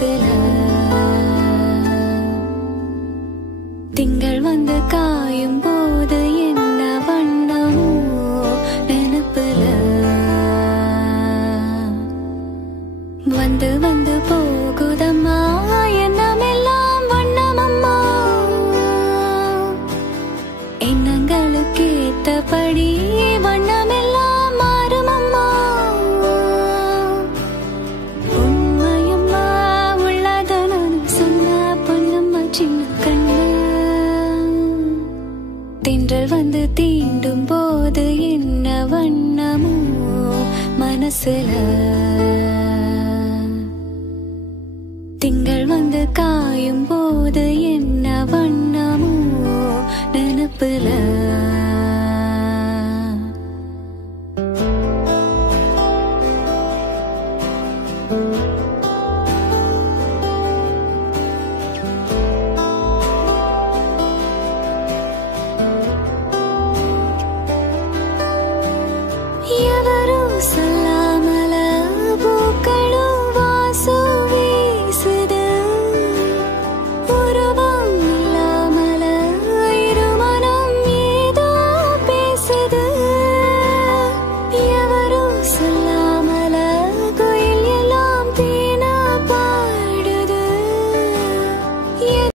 மனசுல திங்கள் வந்து காயும் போது என்ன வண்ணமோ நினைப்புல வந்து வந்து போகுதம்மா எண்ணமெல்லாம் வண்ணமம்மா எண்ணங்களுக்கு ஏத்தபடி வண்ணமெல்லாம் மாறுமம்மா உண்மையம்மா உள்ளத நான் சொன்ன பொன்னம்மா சின்ன கண்ணு தென்றல் வந்து தீண்டும் போது என்ன வண்ணமோ மனசுல திங்கள் வந்து காயும் போது என்ன வண்ணமோ நினைப்புல